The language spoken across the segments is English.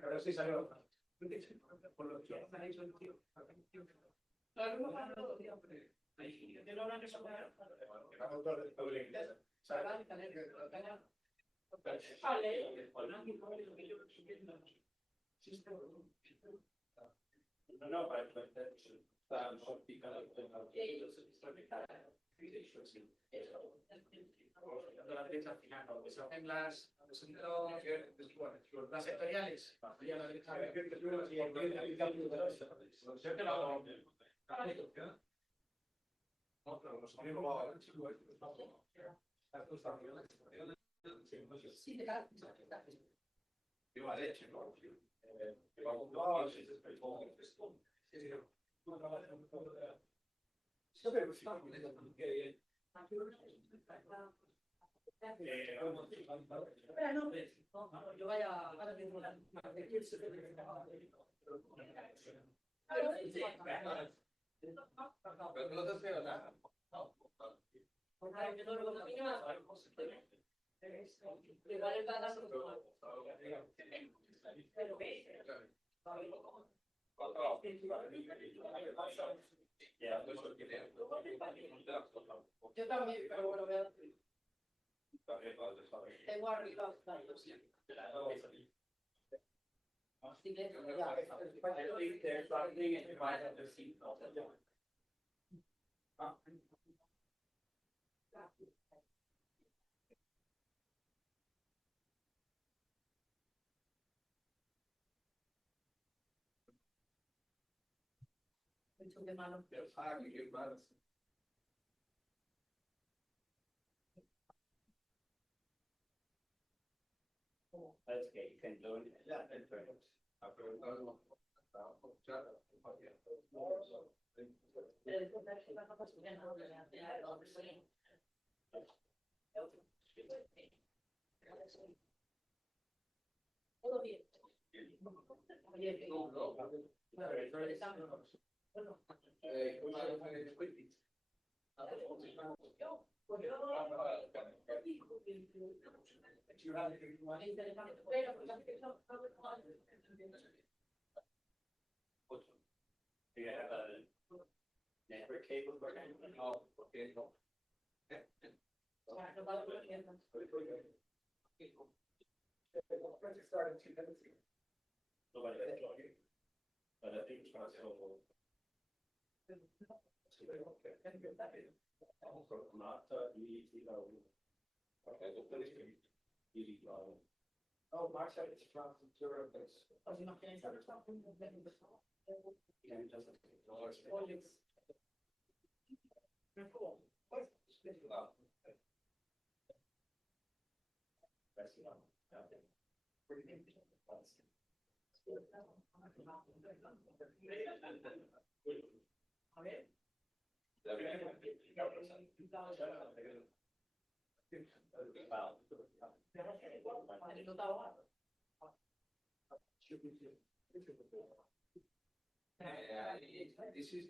Pero sí salió. Por lo que ha hecho el tío. No, para la derecha al final, cuando se hacen las sectoriales, a la derecha. Yo vaya a yo también, pero bueno, veo. Tengo arriba los datos. Qué malo. Es que can do it. Todo bien. Oh, Marca is from Europe. This is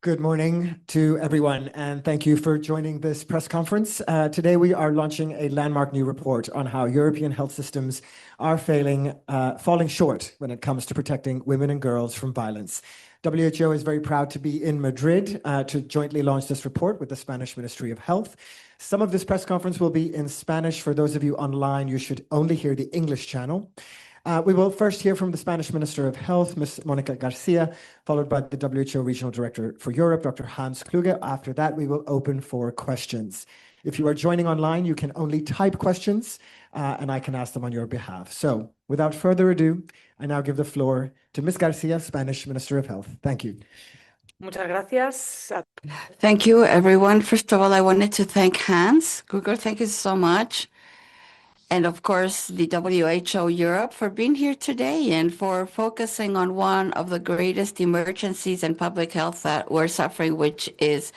Good morning to everyone, and thank you for joining this press conference. Today, we are launching a landmark new report on how European health systems are falling short when it comes to protecting women and girls from violence. WHO is very proud to be in Madrid to jointly launch this report with the Spanish Ministry of Health. Some of this press conference will be in Spanish. For those of you online, you should only hear the English channel. We will first hear from the Spanish Minister of Health, Ms. Mónica García, followed by the WHO Regional Director for Europe, Dr. Hans Kluge. After that, we will open for questions. If you are joining online, you can only type questions, and I can ask them on your behalf. So, without further ado, I now give the floor to Ms. García, Spanish Minister of Health. Thank you. Muchas gracias. Thank you, everyone. First of all, I wanted to thank Hans Gruger. Thank you so much. And of course, the WHO Europe for being here today and for focusing on one of the greatest emergencies in public health that we're suffering, which is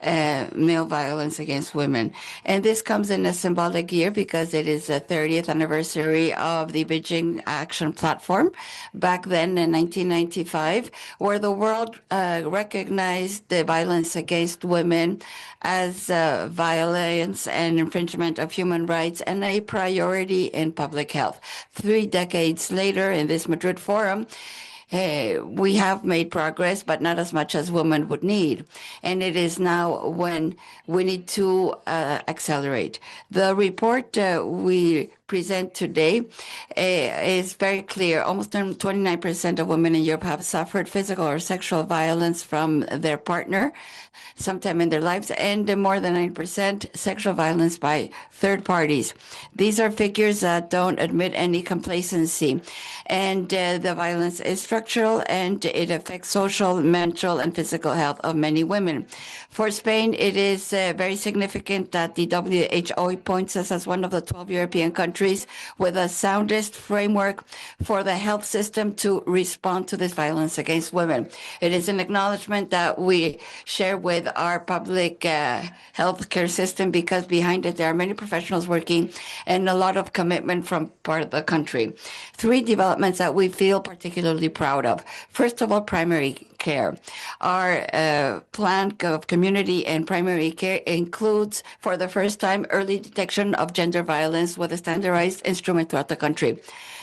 male violence against women. And this comes in a symbolic year because it is the 30th anniversary of the Beijing Action Platform back then in 1995, where the world recognized the violence against women as violence and infringement of human rights and a priority in public health. 3 decades later, in this Madrid forum, we have made progress, but not as much as women would need. And it is now when we need to accelerate. The report we present today is very clear. Almost 29% of women in Europe have suffered physical or sexual violence from their partner sometime in their lives, and more than 9% sexual violence by third parties. These are figures that don't admit any complacency. And the violence is structural, and it affects social, mental, and physical health of many women. For Spain, it is very significant that the WHO appoints us as one of the 12 European countries with the soundest framework for the health system to respond to this violence against women. It is an acknowledgement that we share with our public healthcare system, because behind it there are many professionals working and a lot of commitment from part of the country. 3 developments that we feel particularly proud of. First of all, primary care. Our plan of community and primary care includes, for the first time, early detection of gender violence with a standardized instrument throughout the country.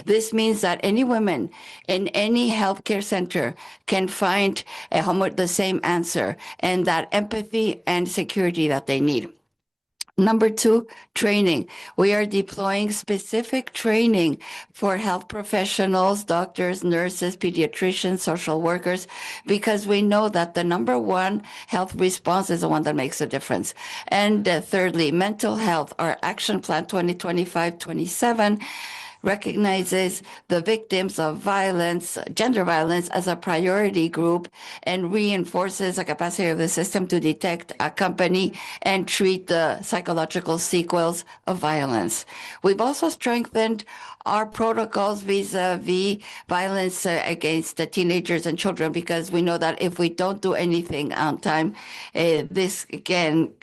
This means that any woman in any healthcare center can find the same answer and that empathy and security that they need. Number 2, training. We are deploying specific training for health professionals, doctors, nurses, pediatricians, social workers, because we know that the number 1 health response is the one that makes a difference. And thirdly, mental health. Our action plan 2025-27 recognizes the victims of violence, gender violence, as a priority group and reinforces the capacity of the system to detect, accompany, and treat the psychological sequels of violence. We've also strengthened our protocols vis-a-vis violence against the teenagers and children, because we know that if we don't do anything on time, this can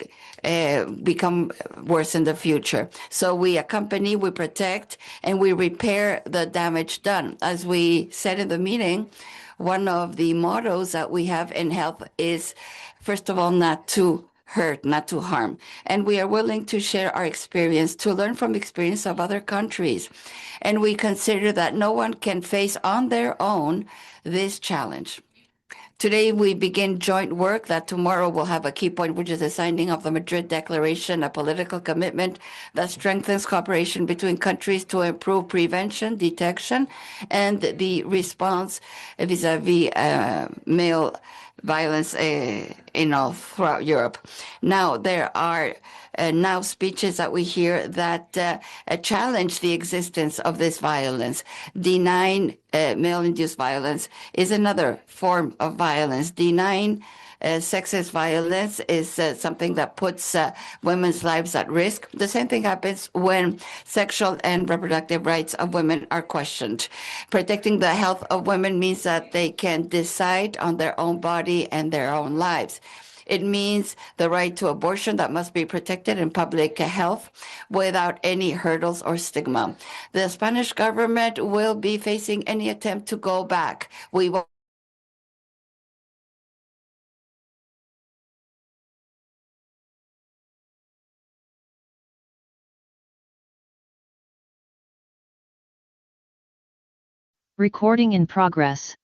become worse in the future. So we accompany, we protect, and we repair the damage done. As we said in the meeting, one of the mottos that we have in health is, first of all, not to hurt, not to harm. And we are willing to share our experience, to learn from the experience of other countries. And we consider that no one can face on their own this challenge. Today, we begin joint work that tomorrow will have a key point, which is the signing of the Madrid Declaration, a political commitment that strengthens cooperation between countries to improve prevention, detection, and the response vis-a-vis male violence throughout Europe. Now, there are now speeches that we hear that challenge the existence of this violence. Denying male-induced violence is another form of violence. Denying sexist violence is something that puts women's lives at risk. The same thing happens when sexual and reproductive rights of women are questioned. Protecting the health of women means that they can decide on their own body and their own lives. It means the right to abortion that must be protected in public health without any hurdles or stigma. The Spanish government will be facing any attempt to go back. We will Recording in progress.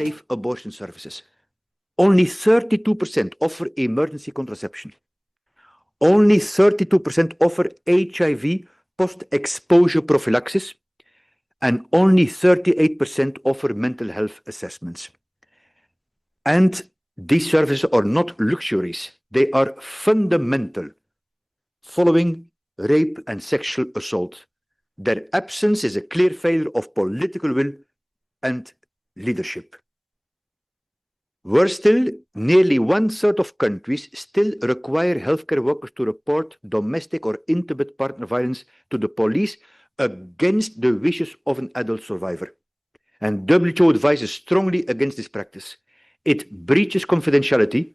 Safe abortion services. Only 32% offer emergency contraception. Only 32% offer HIV post-exposure prophylaxis, and only 38% offer mental health assessments. And these services are not luxuries, they are fundamental following rape and sexual assault. Their absence is a clear failure of political will and leadership. Worse still, nearly 1/3 of countries still require healthcare workers to report domestic or intimate partner violence to the police against the wishes of an adult survivor. And WHO advises strongly against this practice. It breaches confidentiality,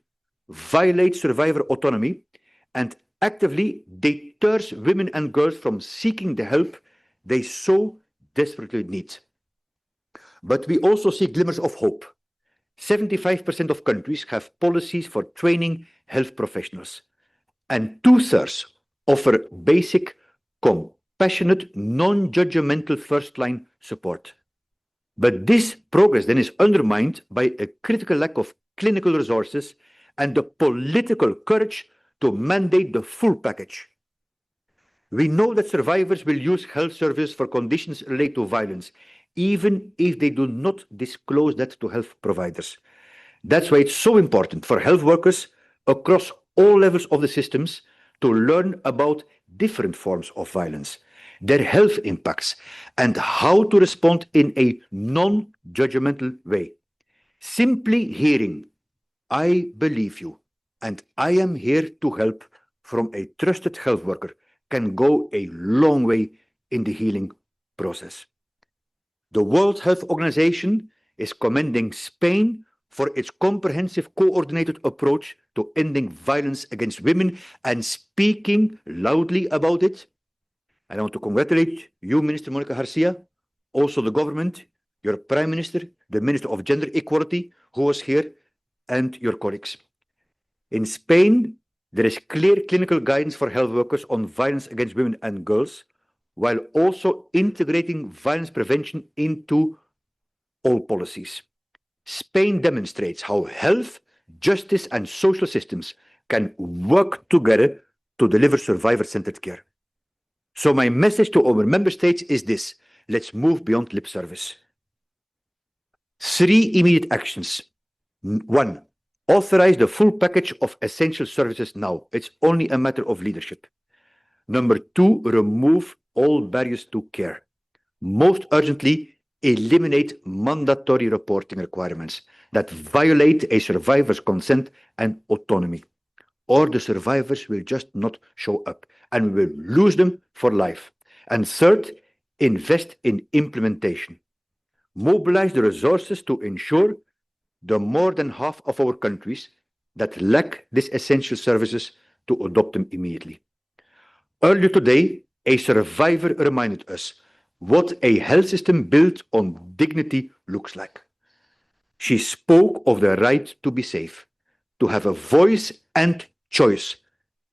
violates survivor autonomy, and actively deters women and girls from seeking the help they so desperately need. But we also see glimmers of hope. 75% of countries have policies for training health professionals, and 2/3 offer basic, compassionate, non-judgmental first-line support. But this progress then is undermined by a critical lack of clinical resources and the political courage to mandate the full package. We know that survivors will use health services for conditions related to violence, even if they do not disclose that to health providers. That's why it's so important for health workers across all levels of the systems to learn about different forms of violence, their health impacts, and how to respond in a non-judgmental way. Simply hearing, "I believe you, and I am here to help," from a trusted health worker can go a long way in the healing process. The World Health Organization is commending Spain for its comprehensive coordinated approach to ending violence against women and speaking loudly about it. I want to congratulate you, Minister Mónica García, also the government, your Prime Minister, the Minister of Gender Equality, who was here, and your colleagues. In Spain, there is clear clinical guidance for health workers on violence against women and girls, while also integrating violence prevention into all policies. Spain demonstrates how health, justice, and social systems can work together to deliver survivor-centered care. So my message to our member states is this: let's move beyond lip service. 3 immediate actions. 1, Authorize the full package of essential services now. It's only a matter of leadership. Number 2, remove all barriers to care. Most urgently, eliminate mandatory reporting requirements that violate a survivor's consent and autonomy. Or the survivors will just not show up, and we will lose them for life. And third, invest in implementation. Mobilize the resources to ensure the more than half of our countries that lack these essential services to adopt them immediately. Earlier today, a survivor reminded us what a health system built on dignity looks like. She spoke of the right to be safe, to have a voice and choice,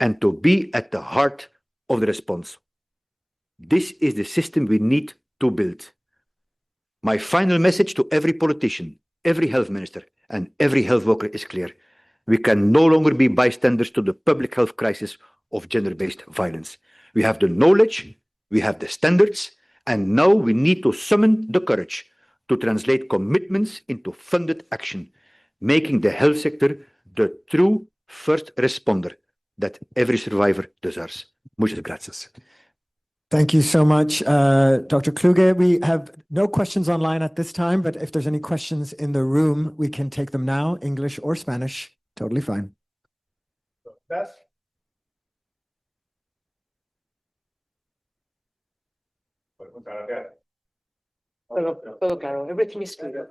and to be at the heart of the response. This is the system we need to build. My final message to every politician, every health minister, and every health worker is clear. We can no longer be bystanders to the public health crisis of gender-based violence. We have the knowledge, we have the standards, and now we need to summon the courage to translate commitments into funded action, making the health sector the true first responder that every survivor deserves. Muchas gracias. Thank you so much, Dr. Kluge. We have no questions online at this time, but if there's any questions in the room, we can take them now, English or Spanish. Totally fine. Todo claro. Everything is clear.